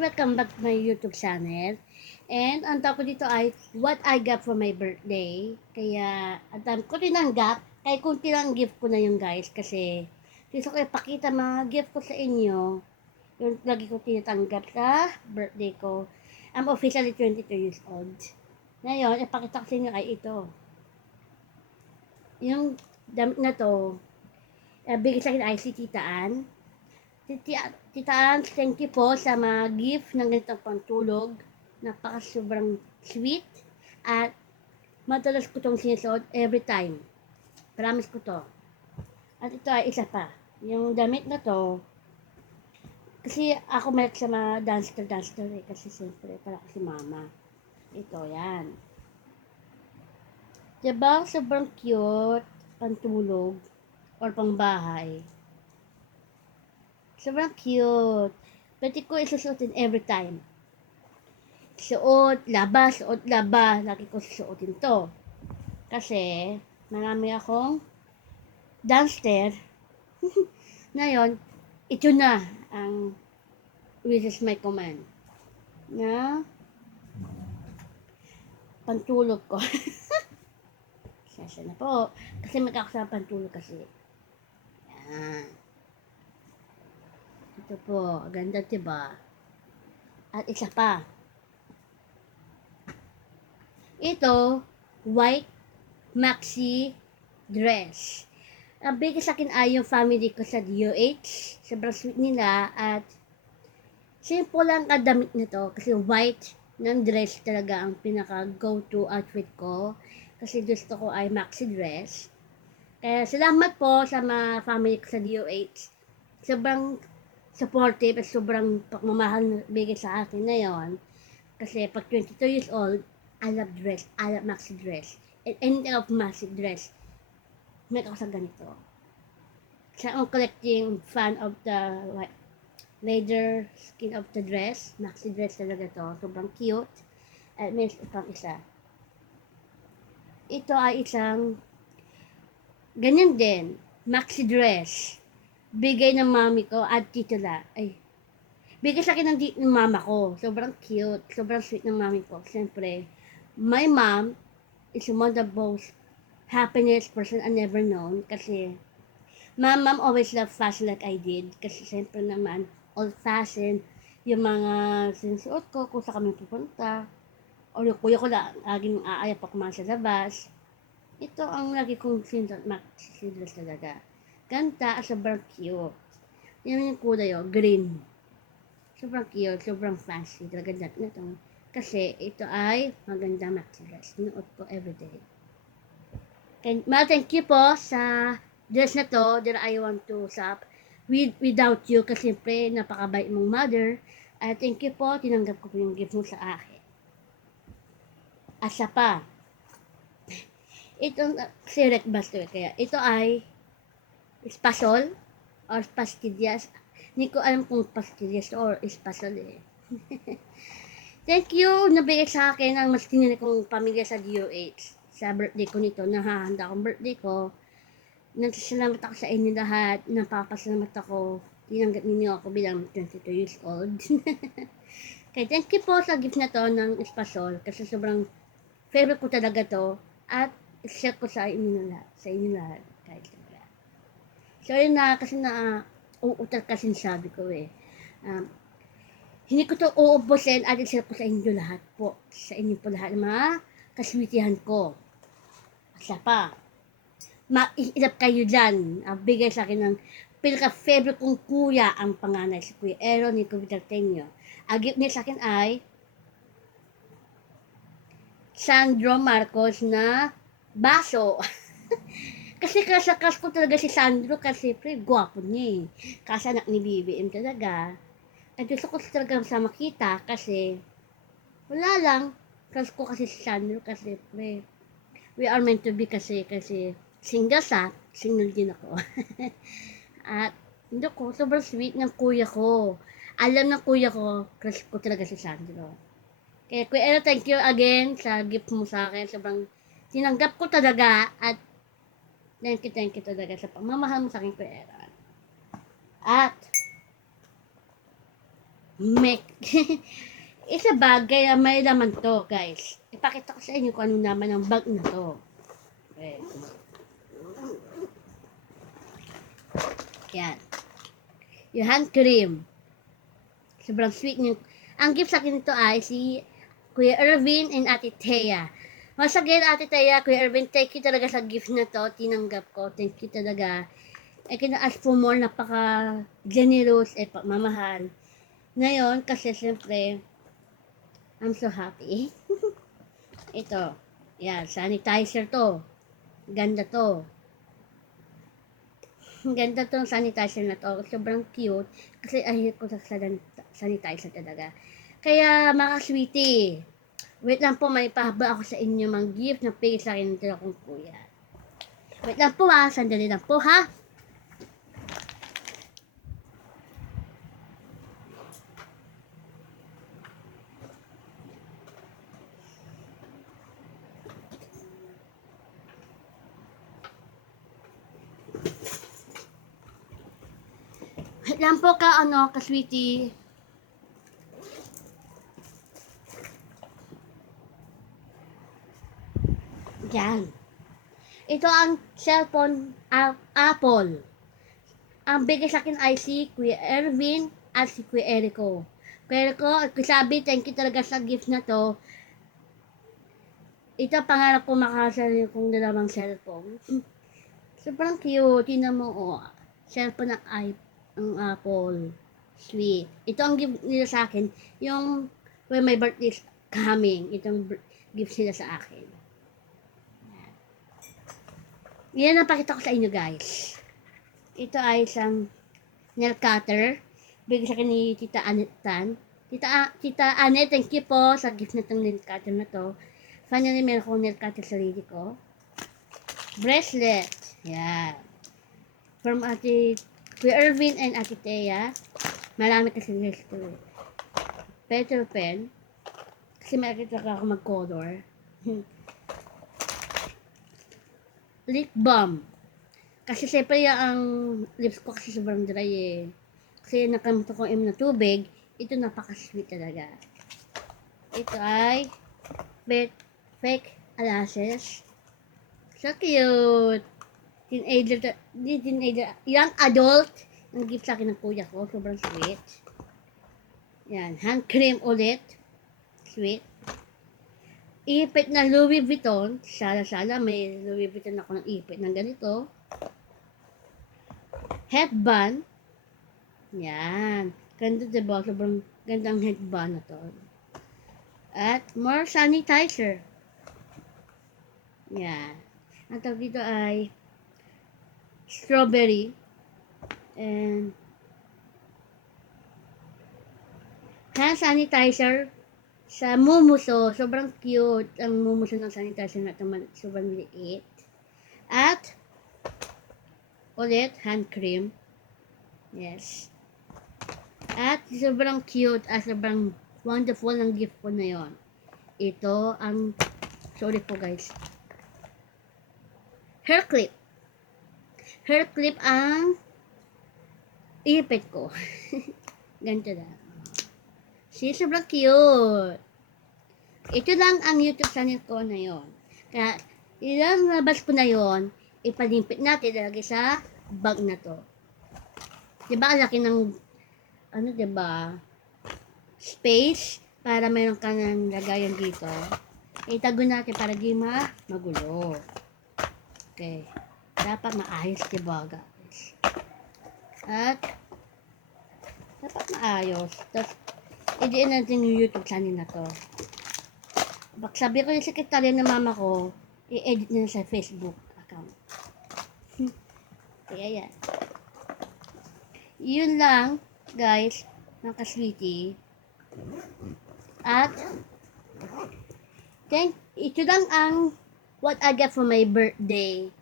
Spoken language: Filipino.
welcome back to my YouTube channel. And ang tawag ko dito ay what I got for my birthday. Kaya ang dami ko tinanggap. Kaya kunti lang gift ko na yung guys. Kasi gusto ko ipakita mga gift ko sa inyo. Yung lagi ko tinatanggap sa birthday ko. I'm officially 22 years old. Ngayon, ipakita ko sa inyo ay ito. Yung damit na to, bigay sa akin ay si Tita Ann. Tita Ann, thank you po sa mga gift ng ganitong pantulog. Sobrang sweet. At madalas ko itong sinusuot every time. Promise ko to. At ito ay isa pa. Yung damit na to, kasi ako may sa mga dancer eh. Kasi siyempre, para ako si mama. Ito, yan. Diba, sobrang cute. Pantulog. Or pangbahay. Sobrang cute. Pwede ko isusuotin every time. Suot, laba. Lagi ko susuotin to. Kasi, marami akong downstairs. Ngayon, ito na ang which is my command. Na pantulog ko. Sasa na po. Kasi magkakasama pantulog kasi. Yan. Ito po, ganda diba? At isa pa. Ito, white maxi dress. Ang bigay sa akin ay yung family ko sa DOH. Sobrang sweet nila at simple lang kadamit nito kasi white ng dress talaga ang pinaka go-to outfit ko. Kasi gusto ko ay maxi dress. Kaya salamat po sa mga family ko sa DOH. Sobrang supportive at sobrang pagmamahal na bigay sa akin ngayon. Kasi pag 22 years old, I love dress. I love maxi dress. And anything of maxi dress, may ako sa ganito. Sa akong collecting fan of the leather skin of the dress. Maxi dress talaga to. Sobrang cute. At may pang isa. Ito ay isang ganyan din. Maxi dress. Bigay ng mami ko at tito la. Ay, bigay sa akin ng mama ko. Sobrang cute. Sobrang sweet ng mami ko. Siyempre, my mom is one of the most happiest person I never known. Kasi, my mom always loved fashion like I did. Kasi siyempre naman, old-fashioned yung mga sinusuot ko kung saan kami pupunta. O yung kuya ko lang, laging aayap ako mga sa labas. Ito ang lagi kong sinusuot, maxi dress talaga. Ganda at sobrang cute. Yan yung kulay yun, green. Sobrang cute, sobrang fancy. Talaga na ito. Kasi ito ay maganda maxi dress. Sinuot ko everyday. Thank you po sa dress na to that I want to shop without you. Kasi siyempre, napakabait mong mother. Thank you po, tinanggap ko po yung gift mo sa akin. Asa pa. Itong Sirek Basto. Kaya ito ay espasol or pastillas. Hindi ko alam kung pastillas or espasol eh. Thank you, nabigay sa akin ang mas tinili kong pamilya sa DOH. Sa birthday ko nito, nahahanda akong birthday ko. Nagsasalamat ako sa inyo lahat. Napapasalamat ako. Tinanggap ninyo ako bilang 22 years old. Kaya thank you po sa gift na to ng espasol. Kasi sobrang favorite ko talaga to. At share ko sa inyo lahat. Kahit talaga. So yun na, kasi uutal kasi sabi ko eh. Hindi ko to uubusin at i-share ko sa inyo lahat po. Sa inyo po lahat ng mga kaswitihan ko. Asa pa. Maihirap kayo dyan. Bigay sa akin ng pinaka-favorite kong kuya ang panganay si Kuya Aaron ni Kuya Vitalteño. Ang gift niya sa akin ay Sandro Marcos na baso. Kasi kasakas ko talaga si Sandro kasi gwapo niya eh. Kasi anak ni BBM talaga. At gusto ko talaga sa makita kasi wala lang. Kasi ko kasi si Sandro kasi we are meant to be kasi single din ako. At hindi ko, sobrang sweet ng kuya ko. Alam ng kuya ko, crush ko talaga si Sandro. Kaya Kuya, thank you again sa gift mo sa akin. Sobrang tinanggap ko talaga at thank you talaga sa pagmamahal mo sa akin, Kuya. At Mek. Isa bagay na may laman to, guys. Ipakita ko sa inyo kung ano naman ang bag na to. Okay. Yan. Yung hand cream. Sobrang sweet niyo. Ang gift sa akin nito ay si Kuya Ervin and Ate Thea. Once again, Ate Thea, Kuya Ervin, thank you talaga sa gift na to. Tinanggap ko. Thank you talaga. I can ask for more, napaka-generous, pagmamahal. Ngayon, kasi siyempre, I'm so happy. Ito. Yan, sanitizer to. Ganda to. Ganda tong sanitizer na to. Sobrang cute. Kasi ahit ko sa sanitizer talaga. Kaya, mga sweetie, wait lang po, may pahaba ako sa inyo mga gift na pay sa akin ng kong kuya. Wait lang po ha, sandali lang po ha. Wait lang po ka sweetie. Yan. Ito ang cellphone Apple. Ang bigay sa akin ay si Kuya Ervin at si Kuya Erico. Kuya Erico, sabi, thank you talaga sa gift na to. Ito pangarap ko makasali kong dalawang cellphone. Sobrang cute. Tingnan mo, oh. Cellphone ang Apple. Sweet. Ito ang gift nila sa akin. Yung when my birthday is coming. Itong gift nila sa akin. Yan ang pakita ko sa inyo, guys. Ito ay isang nail cutter. Bigay sa akin ni Tita Anet Tan. Tita Anet, thank you po sa gift na itong nail cutter na to. Finally, meron akong nail cutter sa sarili ko. Bracelet. Yan. From Ate Kuya Ervin and Ate Thea. Marami kasi guys ito. Petal pen. Kasi makikita ako mag-color. Lip balm. Kasi siyempre ang lips ko kasi sobrang dry eh. Kasi nakamuto ko na tubig. Ito napaka-sweet talaga. Ito ay fake eyelashes. So cute. Teenager, young adult. Ang gift sa akin ng kuya ko. Sobrang sweet. Yan. Hand cream ulit. Sweet. Ipit na Louis Vuitton. Sala-sala. May Louis Vuitton ako ng ipit ng ganito. Headband. Yan. Ganda diba? Sobrang gandang headband na to. At more sanitizer. Yan. Ang tawag dito ay strawberry. And hand sanitizer sa Mumuso. Sobrang cute ang Mumuso ng sanitizer na ito. Sobrang liit. At ulit, hand cream. Yes. At sobrang cute at sobrang wonderful ng gift ko na yon. Ito ang, sorry po guys, hair clip. Hair clip ang ipit ko. Ganito na. See, sobrang cute. Ito lang ang YouTube channel ko na yon. Kaya, ilang labas ko na yon, ipalimpit natin lagi sa bag na to. Diba, ang laki ng, diba, space, para meron ka ng lagayan dito. Itago natin para di magulo. Okay. Dapat maayos, diba, guys? At, dapat maayos. Tapos, i-diin natin yung YouTube channel na to. Sabi ko yung sekretarya ng mama ko, i-edit na sa Facebook account. Kaya yan. Yun lang, guys, mga ka-sweetie. At, ito lang ang what I get for my birthday.